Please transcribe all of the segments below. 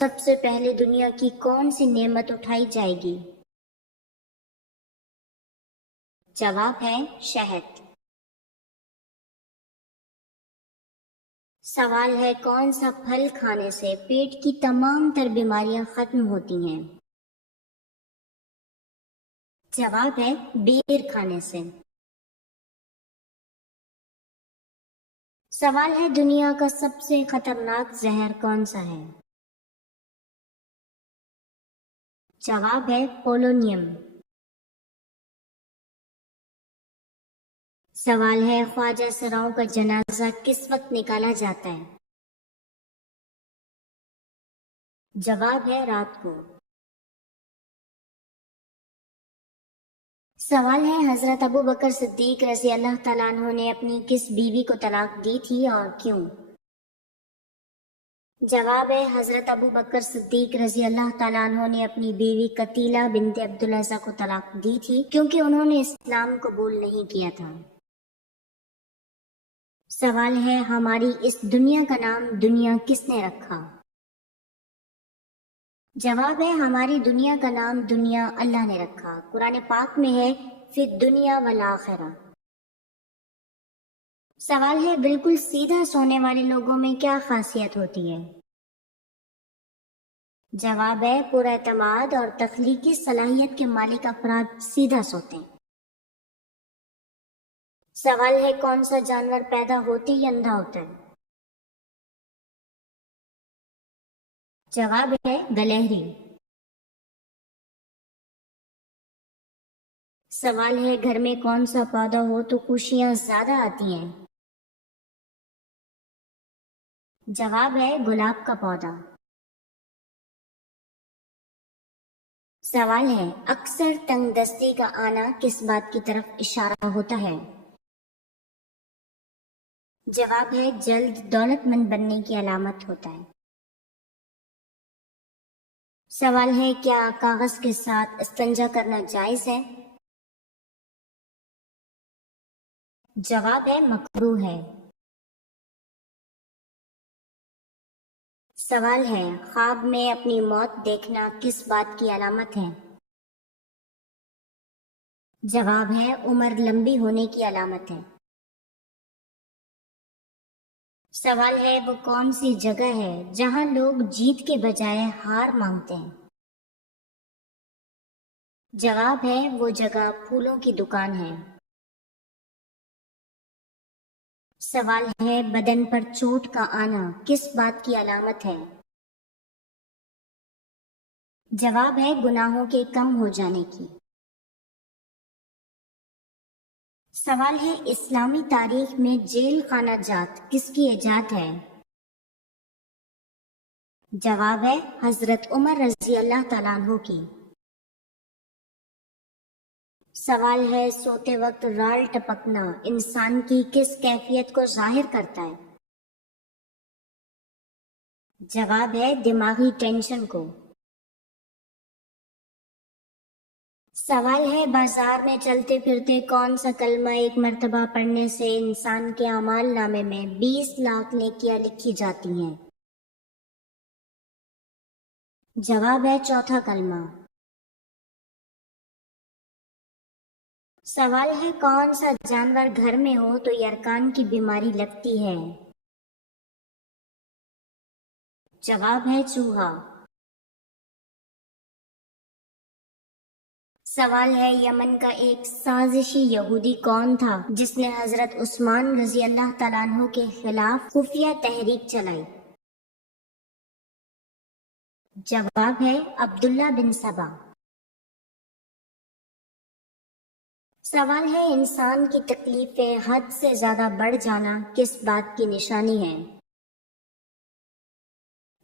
سب سے پہلے دنیا کی کون سی نعمت اٹھائی جائے گی؟ جواب ہے شہد۔ سوال ہے کون سا پھل کھانے سے پیٹ کی تمام تر بیماریاں ختم ہوتی ہیں؟ جواب ہے بیر کھانے سے۔ سوال ہے دنیا کا سب سے خطرناک زہر کون سا ہے؟ جواب ہے پولونیم۔ سوال ہے خواجہ سراؤں کا جنازہ کس وقت نکالا جاتا ہے؟ جواب ہے رات کو۔ سوال ہے حضرت ابو بکر صدیق رضی اللہ تعالیٰ عنہ نے اپنی کس بیوی کو طلاق دی تھی اور کیوں؟ جواب ہے حضرت ابو بکر صدیق رضی اللہ تعالیٰ عنہ نے اپنی بیوی قتیلہ بنت عبد العزیٰ کو طلاق دی تھی کیونکہ انہوں نے اسلام قبول نہیں کیا تھا۔ سوال ہے ہماری اس دنیا کا نام دنیا کس نے رکھا؟ جواب ہے ہماری دنیا کا نام دنیا اللہ نے رکھا۔ قرآن پاک میں ہے فی الدنیا والآخرہ۔ سوال ہے بالکل سیدھا سونے والے لوگوں میں کیا خاصیت ہوتی ہے؟ جواب ہے پر اعتماد اور تخلیقی صلاحیت کے مالک افراد سیدھا سوتے ہیں۔ سوال ہے کون سا جانور پیدا ہوتے ہی اندھا ہوتا ہے؟ جواب ہے گلہری۔ سوال ہے گھر میں کون سا پودا ہو تو خوشیاں زیادہ آتی ہیں؟ جواب ہے گلاب کا پودا۔ سوال ہے اکثر تنگ دستی کا آنا کس بات کی طرف اشارہ ہوتا ہے؟ جواب ہے جلد دولت مند بننے کی علامت ہوتا ہے۔ سوال ہے کیا کاغذ کے ساتھ استنجا کرنا جائز ہے؟ جواب ہے مکروہ ہے۔ سوال ہے خواب میں اپنی موت دیکھنا کس بات کی علامت ہے؟ جواب ہے عمر لمبی ہونے کی علامت ہے۔ سوال ہے وہ کون سی جگہ ہے جہاں لوگ جیت کے بجائے ہار مانگتے ہیں؟ جواب ہے وہ جگہ پھولوں کی دکان ہے۔ سوال ہے بدن پر چوٹ کا آنا کس بات کی علامت ہے؟ جواب ہے گناہوں کے کم ہو جانے کی۔ سوال ہے اسلامی تاریخ میں جیل خانہ جات کس کی ایجاد ہے؟ جواب ہے حضرت عمر رضی اللہ تعالیٰ عنہ کی۔ سوال ہے سوتے وقت رال ٹپکنا انسان کی کس کیفیت کو ظاہر کرتا ہے؟ جواب ہے دماغی ٹینشن کو۔ سوال ہے بازار میں چلتے پھرتے کون سا کلمہ ایک مرتبہ پڑھنے سے انسان کے اعمال نامے میں 20 لاکھ نیکیاں لکھی جاتی ہیں؟ جواب ہے چوتھا کلمہ۔ سوال ہے کون سا جانور گھر میں ہو تو یرکان کی بیماری لگتی ہے؟ جواب ہے چوہا۔ سوال ہے یمن کا ایک سازشی یہودی کون تھا جس نے حضرت عثمان رضی اللہ تعالیٰ عنہ کے خلاف خفیہ تحریک چلائی؟ جواب ہے عبداللہ بن سبا۔ سوال ہے انسان کی تکلیفیں حد سے زیادہ بڑھ جانا کس بات کی نشانی ہے؟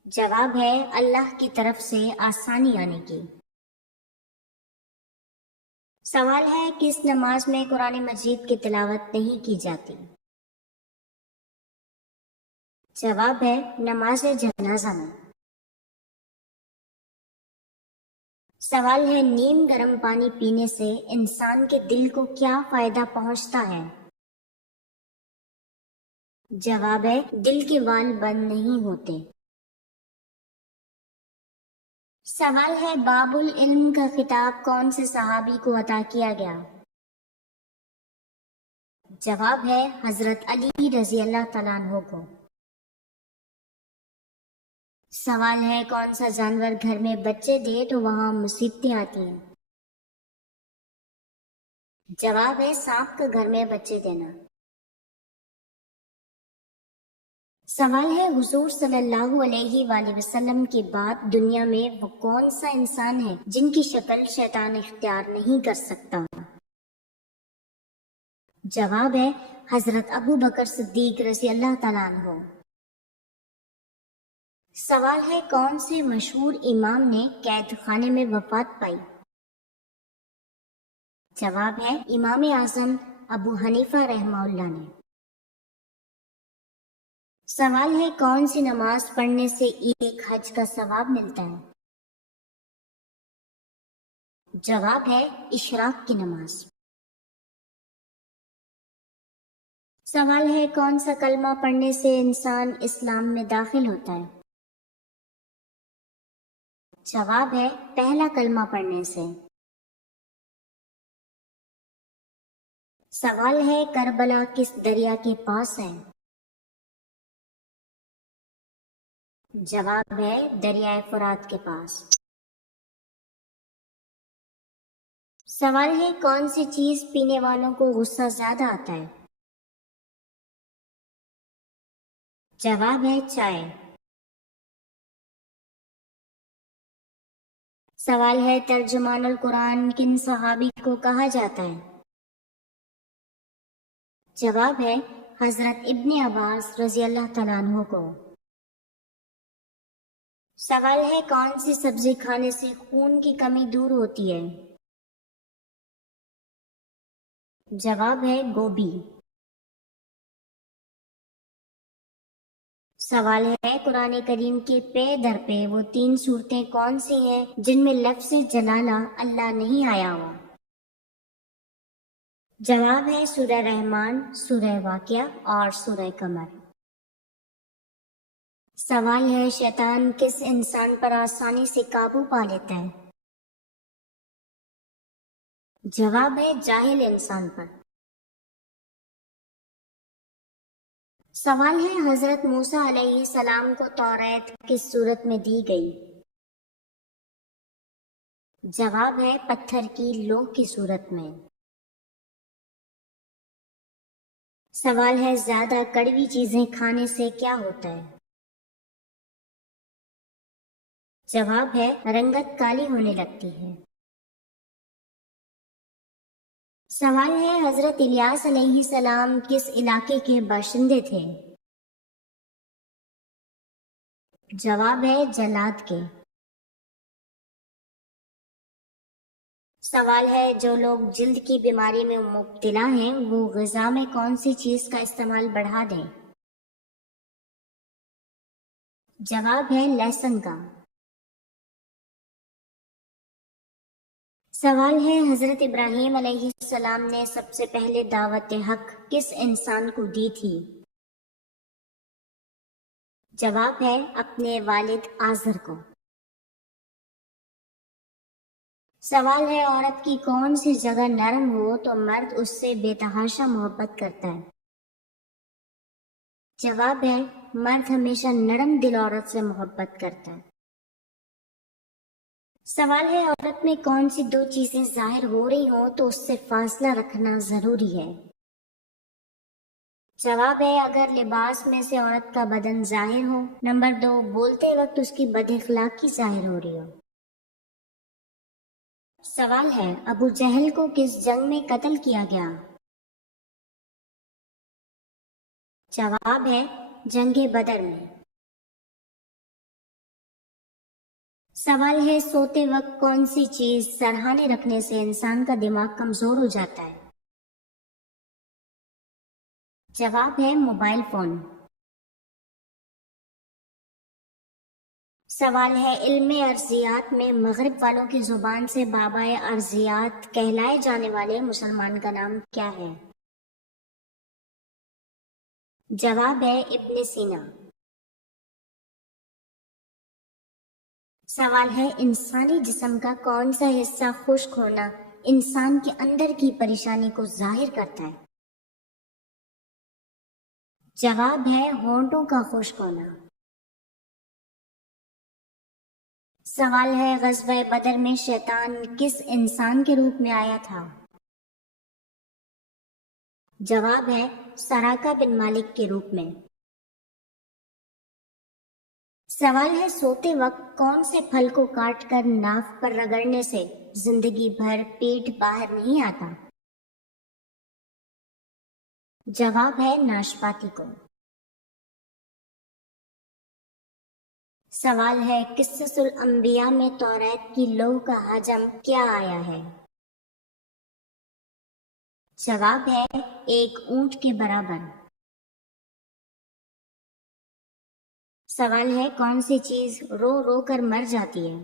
جواب ہے اللہ کی طرف سے آسانی آنے کی۔ سوال ہے کس نماز میں قرآن مجید کی تلاوت نہیں کی جاتی؟ جواب ہے نماز جنازہ میں۔ سوال ہے نیم گرم پانی پینے سے انسان کے دل کو کیا فائدہ پہنچتا ہے؟ جواب ہے دل کے وال بند نہیں ہوتے۔ سوال ہے باب العلم کا خطاب کون سے صحابی کو عطا کیا گیا؟ جواب ہے حضرت علی رضی اللہ تعالیٰ عنہ کو۔ سوال ہے کون سا جانور گھر میں بچے دے تو وہاں مصیبتیں آتی ہیں؟ جواب ہے سانپ کا گھر میں بچے دینا۔ سوال ہے حضور صلی اللہ علیہ وآلہ وسلم کے بعد دنیا میں وہ کون سا انسان ہے جن کی شکل شیطان اختیار نہیں کر سکتا؟ جواب ہے حضرت ابو بکر صدیق رضی اللہ تعالیٰ عنہ۔ سوال ہے کون سے مشہور امام نے قید خانے میں وفات پائی؟ جواب ہے امام اعظم ابو حنیفہ رحمہ اللہ نے۔ سوال ہے کون سی نماز پڑھنے سے ایک حج کا ثواب ملتا ہے؟ جواب ہے اشراق کی نماز۔ سوال ہے کون سا کلمہ پڑھنے سے انسان اسلام میں داخل ہوتا ہے؟ جواب ہے پہلا کلمہ پڑھنے سے۔ سوال ہے کربلا کس دریا کے پاس ہے؟ جواب ہے دریائے فرات کے پاس۔ سوال ہے کون سی چیز پینے والوں کو غصہ زیادہ آتا ہے؟ جواب ہے چائے۔ سوال ہے ترجمان القرآن کن صحابی کو کہا جاتا ہے؟ جواب ہے حضرت ابن عباس رضی اللہ تعالیٰ عنہ کو۔ سوال ہے کون سی سبزی کھانے سے خون کی کمی دور ہوتی ہے؟ جواب ہے گوبھی۔ سوال ہے قرآن کریم کے پے در پہ وہ 3 صورتیں کون سی ہیں جن میں لفظ جلالہ اللہ نہیں آیا ہوا؟ جواب ہے سورہ رحمان، سورہ واقعہ اور سورہ قمر۔ سوال ہے شیطان کس انسان پر آسانی سے قابو پا لیتا ہے؟ جواب ہے جاہل انسان پر۔ سوال ہے حضرت موسیٰ علیہ السلام کو توریت کس صورت میں دی گئی؟ جواب ہے پتھر کی لوح کی صورت میں۔ سوال ہے زیادہ کڑوی چیزیں کھانے سے کیا ہوتا ہے؟ جواب ہے رنگت کالی ہونے لگتی ہے۔ سوال ہے حضرت الیاس علیہ السلام کس علاقے کے باشندے تھے؟ جواب ہے جلاد کے۔ سوال ہے جو لوگ جلد کی بیماری میں مبتلا ہیں وہ غذا میں کون سی چیز کا استعمال بڑھا دیں؟ جواب ہے لہسن کا۔ سوال ہے حضرت ابراہیم علیہ السلام نے سب سے پہلے دعوت حق کس انسان کو دی تھی؟ جواب ہے اپنے والد آزر کو۔ سوال ہے عورت کی کون سی جگہ نرم ہو تو مرد اس سے بے تحاشا محبت کرتا ہے؟ جواب ہے مرد ہمیشہ نرم دل عورت سے محبت کرتا ہے۔ سوال ہے عورت میں کون سی 2 چیزیں ظاہر ہو رہی ہوں تو اس سے فاصلہ رکھنا ضروری ہے؟ جواب ہے اگر لباس میں سے عورت کا بدن ظاہر ہو، نمبر 2 بولتے وقت اس کی بد اخلاقی ظاہر ہو رہی ہو۔ سوال ہے ابو جہل کو کس جنگ میں قتل کیا گیا؟ جواب ہے جنگ بدر میں۔ سوال ہے سوتے وقت کون سی چیز سرہانے رکھنے سے انسان کا دماغ کمزور ہو جاتا ہے؟ جواب ہے موبائل فون۔ سوال ہے علم ارضیات میں مغرب والوں کی زبان سے بابا ارضیات کہلائے جانے والے مسلمان کا نام کیا ہے؟ جواب ہے ابن سینا۔ سوال ہے انسانی جسم کا کون سا حصہ خشک ہونا انسان کے اندر کی پریشانی کو ظاہر کرتا ہے؟ جواب ہے ہونٹوں کا خشک ہونا۔ سوال ہے غزوہ بدر میں شیطان کس انسان کے روپ میں آیا تھا؟ جواب ہے سراقہ بن مالک کے روپ میں۔ سوال ہے سوتے وقت کون سے پھل کو کاٹ کر ناف پر رگڑنے سے زندگی بھر پیٹ باہر نہیں آتا؟ جواب ہے ناشپاتی کو۔ سوال ہے قصص الانبیاء میں توریت کی لوح کا حجم کیا آیا ہے؟ جواب ہے 1 اونٹ کے برابر۔ سوال ہے کون سی چیز رو رو کر مر جاتی ہے؟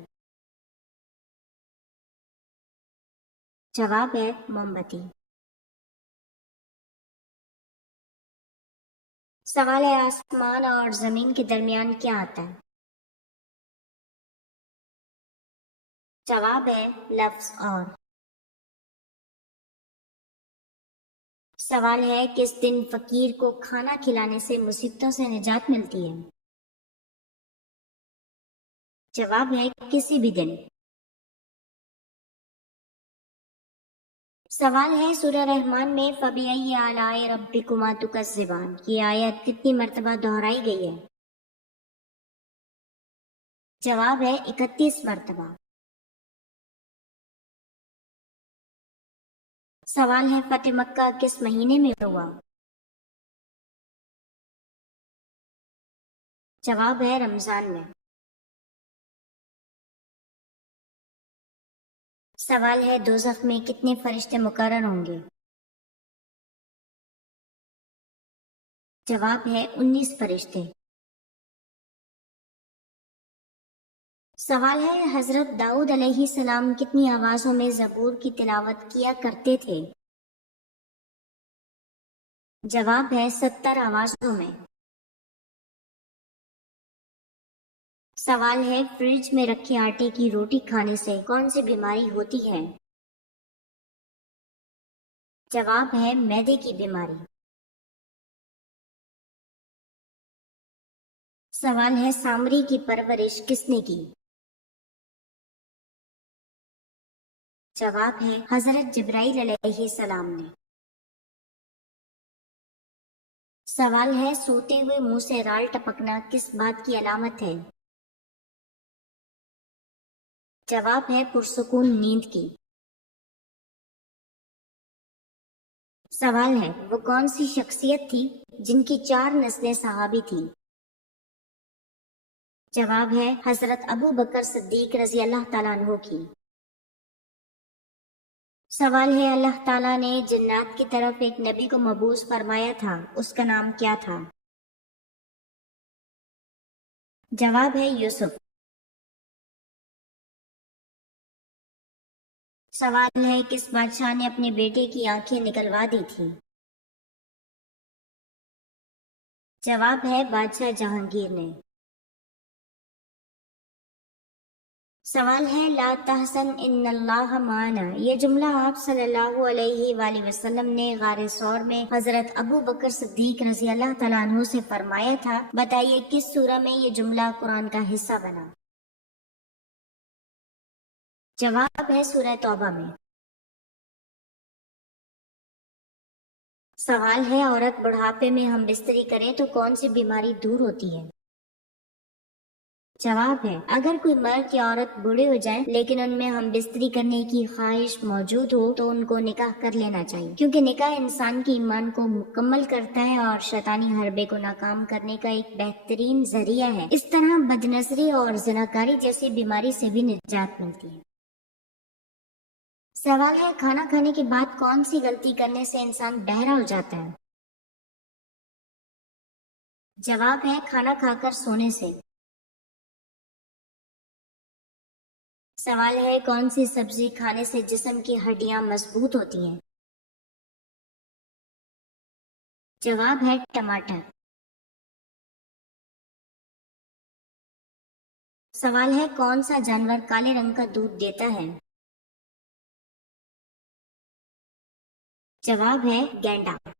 جواب ہے موم بتی۔ سوال ہے آسمان اور زمین کے درمیان کیا آتا ہے؟ جواب ہے لفظ اور۔ سوال ہے کس دن فقیر کو کھانا کھلانے سے مصیبتوں سے نجات ملتی ہے؟ جواب ہے کسی بھی دن۔ سوال ہے سورہ رحمان میں فَبِأَيِّ آلَاءِ رَبِّكُمَا تُكَذِّبَانِ یہ آیت کتنی مرتبہ دہرائی گئی ہے؟ جواب ہے 31 مرتبہ۔ سوال ہے فتح مکہ کس مہینے میں ہوا؟ جواب ہے رمضان میں۔ سوال ہے دوزخ میں کتنے فرشتے مقرر ہوں گے؟ جواب ہے 19 فرشتے۔ سوال ہے حضرت داؤد علیہ السلام کتنی آوازوں میں زبور کی تلاوت کیا کرتے تھے؟ جواب ہے 70 آوازوں میں۔ سوال ہے فریج میں رکھے آٹے کی روٹی کھانے سے کون سی بیماری ہوتی ہے؟ جواب ہے معدے کی بیماری۔ سوال ہے سامری کی پرورش کس نے کی؟ جواب ہے حضرت جبرائیل علیہ السلام نے۔ سوال ہے سوتے ہوئے منہ سے رال ٹپکنا کس بات کی علامت ہے؟ جواب ہے پرسکون نیند کی۔ سوال ہے وہ کون سی شخصیت تھی جن کی 4 نسلیں صحابی تھیں؟ جواب ہے حضرت ابو بکر صدیق رضی اللہ تعالیٰ عنہ کی۔ سوال ہے اللہ تعالیٰ نے جنات کی طرف ایک نبی کو مبعوث فرمایا تھا اس کا نام کیا تھا؟ جواب ہے یوسف۔ سوال ہے کس بادشاہ نے اپنے بیٹے کی آنکھیں نکلوا دی تھی؟ جواب ہے بادشاہ جہانگیر نے۔ سوال ہے لا تحزن ان اللہ معنا یہ جملہ آپ صلی اللہ علیہ وآلہ وسلم نے غار ثور میں حضرت ابو بکر صدیق رضی اللہ تعالیٰ عنہ سے فرمایا تھا، بتائیے کس سورہ میں یہ جملہ قرآن کا حصہ بنا؟ جواب ہے سورہ توبہ میں۔ سوال ہے عورت بڑھاپے میں ہم بستری کریں تو کون سی بیماری دور ہوتی ہے؟ جواب ہے اگر کوئی مرد یا عورت بوڑھے ہو جائیں لیکن ان میں ہم بستری کرنے کی خواہش موجود ہو تو ان کو نکاح کر لینا چاہیے، کیونکہ نکاح انسان کے ایمان کو مکمل کرتا ہے اور شیطانی حربے کو ناکام کرنے کا ایک بہترین ذریعہ ہے۔ اس طرح بدنظری اور زناکاری جیسی بیماری سے بھی نجات ملتی ہے۔ سوال ہے کھانا کھانے کے بعد کون سی غلطی کرنے سے انسان بہرا ہو جاتا ہے؟ جواب ہے کھانا کھا کر سونے سے۔ سوال ہے کون سی سبزی کھانے سے جسم کی ہڈیاں مضبوط ہوتی ہیں؟ جواب ہے ٹماٹر۔ سوال ہے کون سا جانور کالے رنگ کا دودھ دیتا ہے؟ جواب ہے گینڈا۔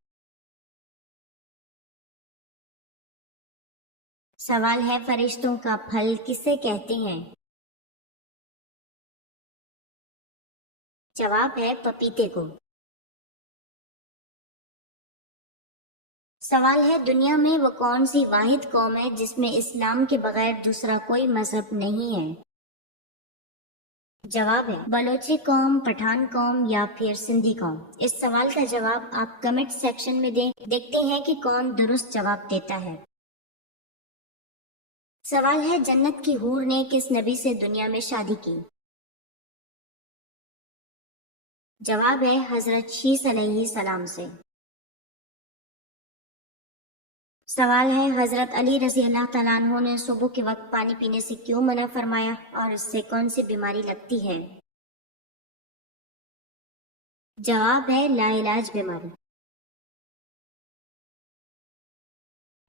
سوال ہے فرشتوں کا پھل کسے کہتے ہیں؟ جواب ہے پپیتے کو۔ سوال ہے دنیا میں وہ کون سی واحد قوم ہے جس میں اسلام کے بغیر دوسرا کوئی مذہب نہیں ہے؟ جواب ہے بلوچی قوم، پٹھان قوم یا پھر سندھی قوم۔ اس سوال کا جواب آپ کمنٹ سیکشن میں دیں، دیکھتے ہیں کہ کون درست جواب دیتا ہے۔ سوال ہے جنت کی حور نے کس نبی سے دنیا میں شادی کی؟ جواب ہے حضرت شیس علیہ السلام سے۔ سوال ہے حضرت علی رضی اللہ تعالیٰ عنہ نے صبح کے وقت پانی پینے سے کیوں منع فرمایا اور اس سے کون سی بیماری لگتی ہے؟ جواب ہے لا علاج بیماری۔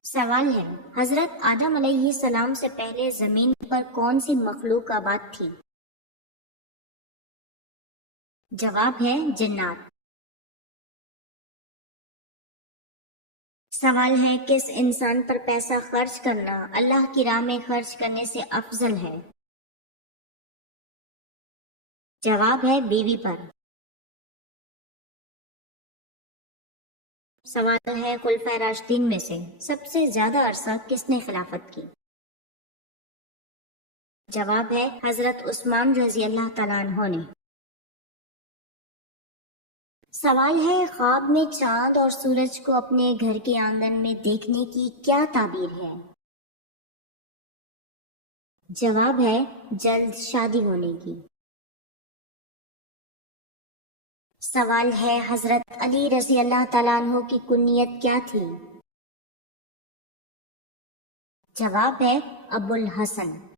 سوال ہے حضرت آدم علیہ السلام سے پہلے زمین پر کون سی مخلوق آباد تھی؟ جواب ہے جنات۔ سوال ہے کس انسان پر پیسہ خرچ کرنا اللہ کی راہ میں خرچ کرنے سے افضل ہے؟ جواب ہے بیوی پر۔ سوال ہے خلفائے راشدین میں سے سب سے زیادہ عرصہ کس نے خلافت کی؟ جواب ہے حضرت عثمان رضی اللہ تعالیٰ عنہ نے۔ سوال ہے خواب میں چاند اور سورج کو اپنے گھر کے آنگن میں دیکھنے کی کیا تعبیر ہے؟ جواب ہے جلد شادی ہونے کی۔ سوال ہے حضرت علی رضی اللہ تعالیٰ عنہ کی کنیت کیا تھی؟ جواب ہے ابو الحسن۔